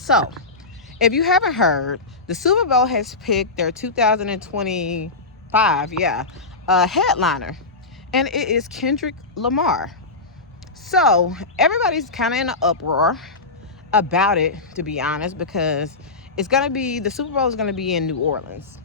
So, if you haven't heard, the Super Bowl has picked their 2025, headliner, and it is Kendrick Lamar. So, everybody's kind of in an uproar about it, to be honest, because the Super Bowl is going to be in New Orleans.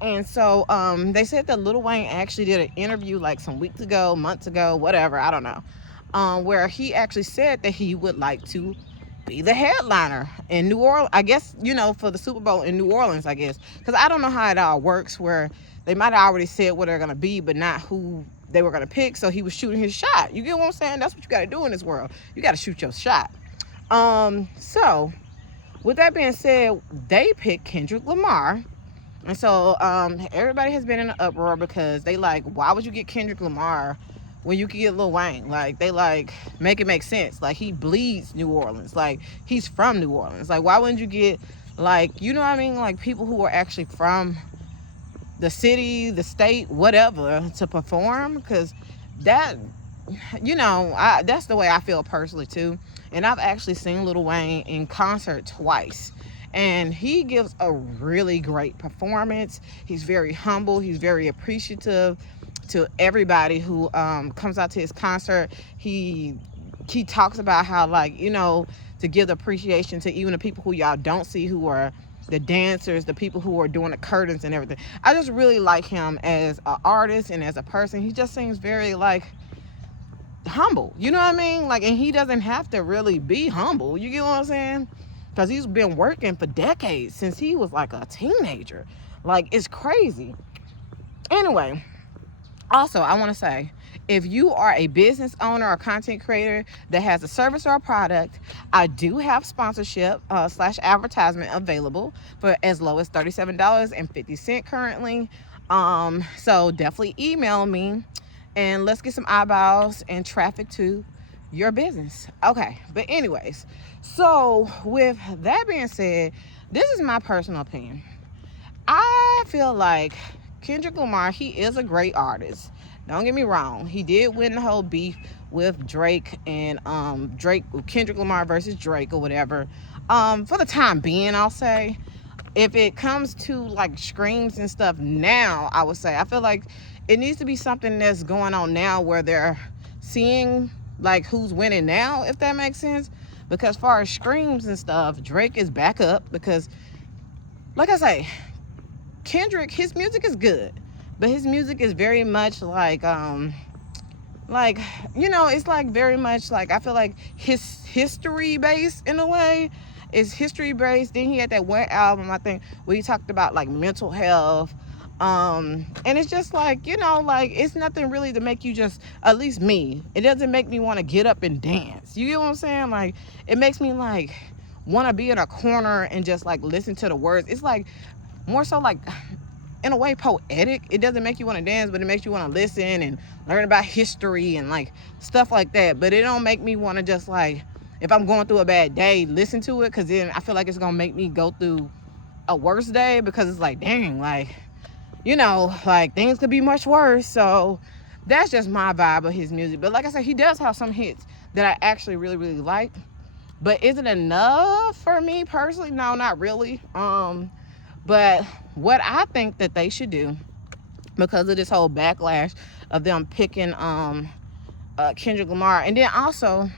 And so they said that Lil Wayne actually did an interview like some weeks ago, months ago, whatever, I don't know, where he actually said that he would like to be the headliner in New Orleans. I guess, for the Super Bowl in New Orleans, I guess. Because I don't know how it all works, where they might have already said what they're going to be, but not who they were going to pick. So he was shooting his shot. You get what I'm saying? That's what you got to do in this world. You got to shoot your shot. So with that being said, they picked Kendrick Lamar. And so everybody has been in an uproar because they like, why would you get Kendrick Lamar when you could get Lil Wayne? Like, they like, make it make sense. Like, he bleeds New Orleans. Like, he's from New Orleans. Like, why wouldn't you get, like, you know what I mean? Like, people who are actually from the city, the state, whatever, to perform? Because that, that's the way I feel personally, too. And I've actually seen Lil Wayne in concert twice. And he gives a really great performance. He's very humble. He's very appreciative to everybody who comes out to his concert. He talks about how, like, to give the appreciation to even the people who y'all don't see, who are the dancers, the people who are doing the curtains and everything. I just really like him as an artist and as a person. He just seems very, like, humble. You know what I mean? Like, and he doesn't have to really be humble. You get what I'm saying? Because he's been working for decades, since he was like a teenager. Like, it's crazy. Anyway, also, I want to say, if you are a business owner or content creator that has a service or a product, I do have sponsorship / advertisement available for as low as $37.50 currently. So definitely email me and let's get some eyeballs and traffic to your business. Okay, but anyways, so with that being said, this is my personal opinion. I feel like Kendrick Lamar, he is a great artist. Don't get me wrong. He did win the whole beef with Drake and Kendrick Lamar versus Drake or whatever. For the time being, I'll say. If it comes to like screams and stuff now, I would say I feel like it needs to be something that's going on now where they're seeing like who's winning now, if that makes sense. Because as far as screams and stuff, Drake is back up because, like I say, Kendrick, his music is good, but his music is very much like it's like very much like, I feel like his history based in a way. It's history based. Then he had that one album, I think, where he talked about like mental health. And it's just like, like, it's nothing really to make you just, at least me, it doesn't make me want to get up and dance. You get what I'm saying? Like, it makes me like want to be in a corner and just like listen to the words. It's like more so like, in a way, poetic. It doesn't make you want to dance, but it makes you want to listen and learn about history and like stuff like that. But it don't make me want to just like, if I'm going through a bad day, listen to it, because then I feel like it's gonna make me go through a worse day, because it's like, dang, like, like things could be much worse. So that's just my vibe of his music. But like I said, he does have some hits that I actually really, really like. But is it enough for me personally? No, not really. But what I think that they should do, because of this whole backlash of them picking Kendrick Lamar, and then also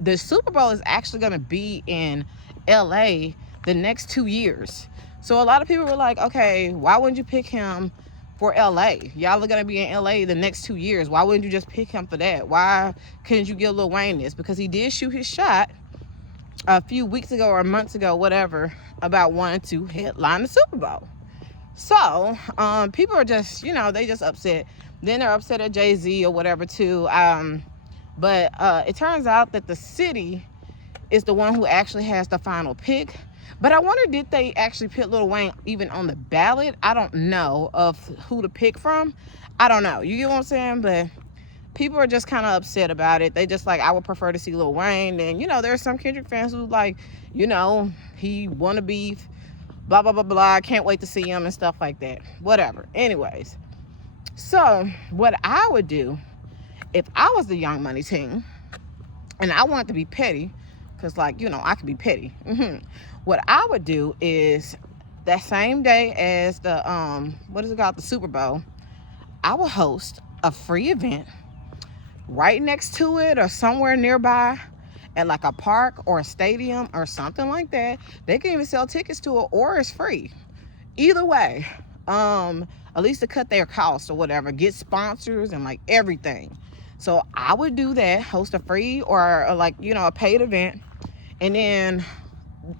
the Super Bowl is actually going to be in LA the next 2 years. So a lot of people were like, okay, why wouldn't you pick him for LA? Y'all are going to be in LA the next 2 years. Why wouldn't you just pick him for that? Why couldn't you give Lil Wayne this? Because he did shoot his shot a few weeks ago or months ago, whatever, about wanting to headline the Super Bowl. So people are just, they just upset. Then they're upset at Jay-Z or whatever too. But it turns out that the city is the one who actually has the final pick. But I wonder, did they actually put Lil Wayne even on the ballot? I don't know of who to pick from. I don't know. You get what I'm saying? But people are just kind of upset about it. They just like, I would prefer to see Lil Wayne. And, there are some Kendrick fans who like, he won a beef, blah, blah, blah, blah. I can't wait to see him and stuff like that. Whatever. Anyways. So what I would do if I was the Young Money team and I wanted to be petty, because, like, you know, I could be petty. What I would do is that same day as the what is it called, the Super Bowl, I will host a free event right next to it or somewhere nearby at like a park or a stadium or something like that. They can even sell tickets to it, or it's free. Either way, at least to cut their costs or whatever, get sponsors and like everything. So I would do that, host a free or like, you know, a paid event, and then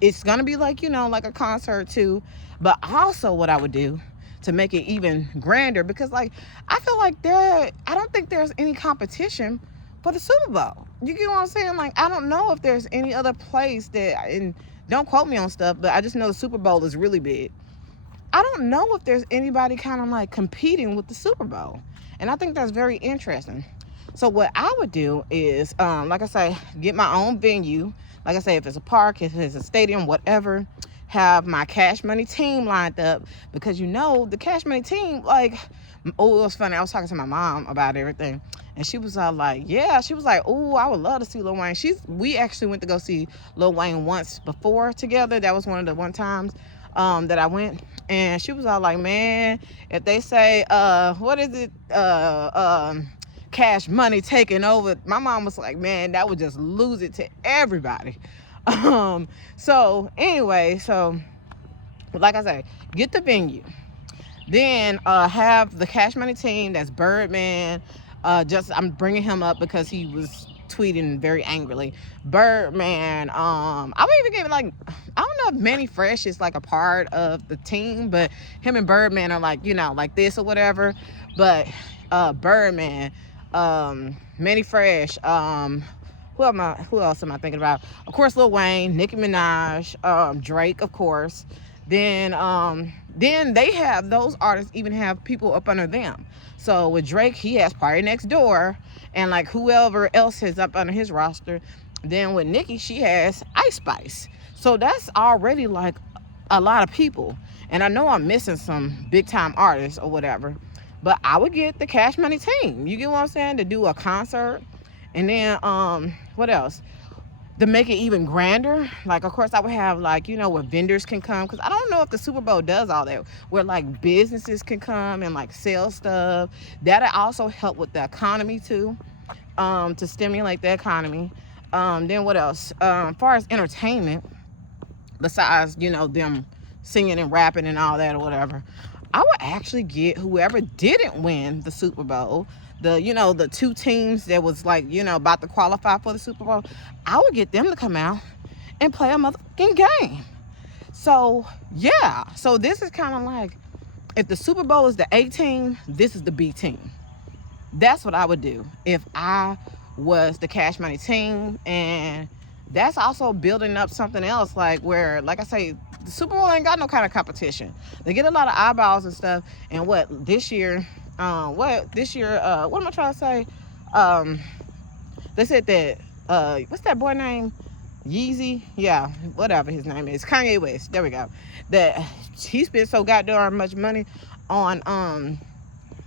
it's gonna be like, you know, like a concert too. But also what I would do to make it even grander, because like I feel like I don't think there's any competition for the Super Bowl. You get what I'm saying? Like, I don't know if there's any other place that, and don't quote me on stuff, but I just know the Super Bowl is really big. I don't know if there's anybody kind of like competing with the Super Bowl. And I think that's very interesting. So what I would do is, like I say, get my own venue. Like I say, if it's a park, if it's a stadium, whatever, have my Cash Money team lined up, because, you know, the Cash Money team, like, oh, it was funny. I was talking to my mom about everything, and she was all like, yeah, she was like, oh, I would love to see Lil Wayne. We actually went to go see Lil Wayne once before together. That was one of the one times that I went, and she was all like, man, if they say, what is it, Cash Money taking over, my mom was like, man, that would just lose it to everybody. So anyway, so like I say, get the venue, then have the Cash Money team. That's Birdman. I'm bringing him up because he was tweeting very angrily. Birdman. I would even give it, like, I don't know if Manny Fresh is like a part of the team, but him and Birdman are like, you know, like this or whatever. But Birdman, Manny Fresh, who else am I thinking about? Of course, Lil Wayne, Nicki Minaj, Drake, of course. Then they have, those artists even have people up under them. So with Drake, he has Party Next Door, and like whoever else is up under his roster. Then with Nicki, she has Ice Spice. So that's already like a lot of people. And I know I'm missing some big time artists or whatever, but I would get the Cash Money team. You get what I'm saying? To do a concert. And then what else? To make it even grander, like, of course, I would have, like, you know, where vendors can come, because I don't know if the Super Bowl does all that, where like businesses can come and like sell stuff. That'll also help with the economy too, to stimulate the economy. Then what else? As far as entertainment, besides, you know, them singing and rapping and all that or whatever, I would actually get whoever didn't win the Super Bowl, the two teams that was like, you know, about to qualify for the Super Bowl, I would get them to come out and play a motherfucking game. So yeah, so this is kind of like, if the Super Bowl is the A team, this is the B team. That's what I would do if I was the Cash Money team. And that's also building up something else, like, where, like I say, the Super Bowl ain't got no kind of competition. They get a lot of eyeballs and stuff. And this year, what am I trying to say? They said that, what's that boy name? Yeezy? Yeah, whatever his name is. Kanye West. There we go. That he spent so goddamn much money on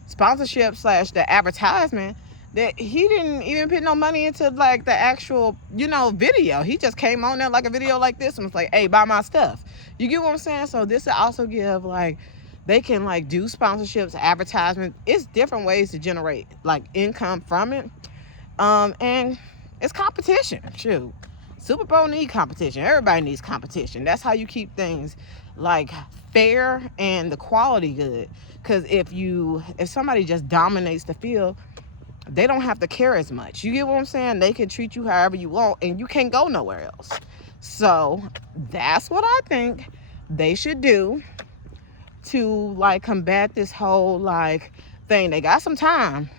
sponsorship / the advertisement that he didn't even put no money into like the actual, you know, video. He just came on there like a video like this and was like, hey, buy my stuff. You get what I'm saying? So this will also give, like, they can like do sponsorships, advertisement. It's different ways to generate like income from it. And it's competition. Shoot, Super Bowl need competition. Everybody needs competition. That's how you keep things like fair and the quality good. Because if somebody just dominates the field, they don't have to care as much. You get what I'm saying? They can treat you however you want, and you can't go nowhere else. So that's what I think they should do to like combat this whole like thing. They got some time.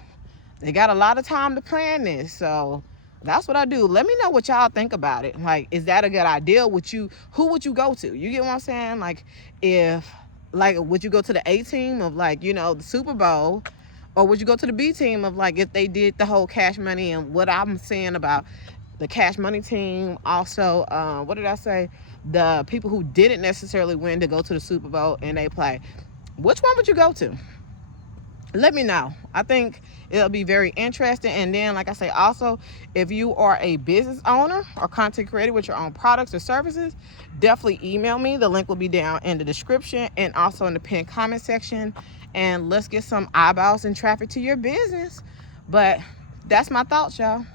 They got a lot of time to plan this. So that's what I do. Let me know what y'all think about it. Like, is that a good idea? Who would you go to? You get what I'm saying? Like, would you go to the A team of like, you know, the Super Bowl? Or would you go to the B team of like, if they did the whole Cash Money? And what I'm saying about the Cash Money team, also, what did I say? The people who didn't necessarily win to go to the Super Bowl and they play. Which one would you go to? let me know. I think it'll be very interesting. And then, like I say, also, if you are a business owner or content creator with your own products or services, definitely email me. The link will be down in the description and also in the pinned comment section. And let's get some eyeballs and traffic to your business. But that's my thoughts, y'all.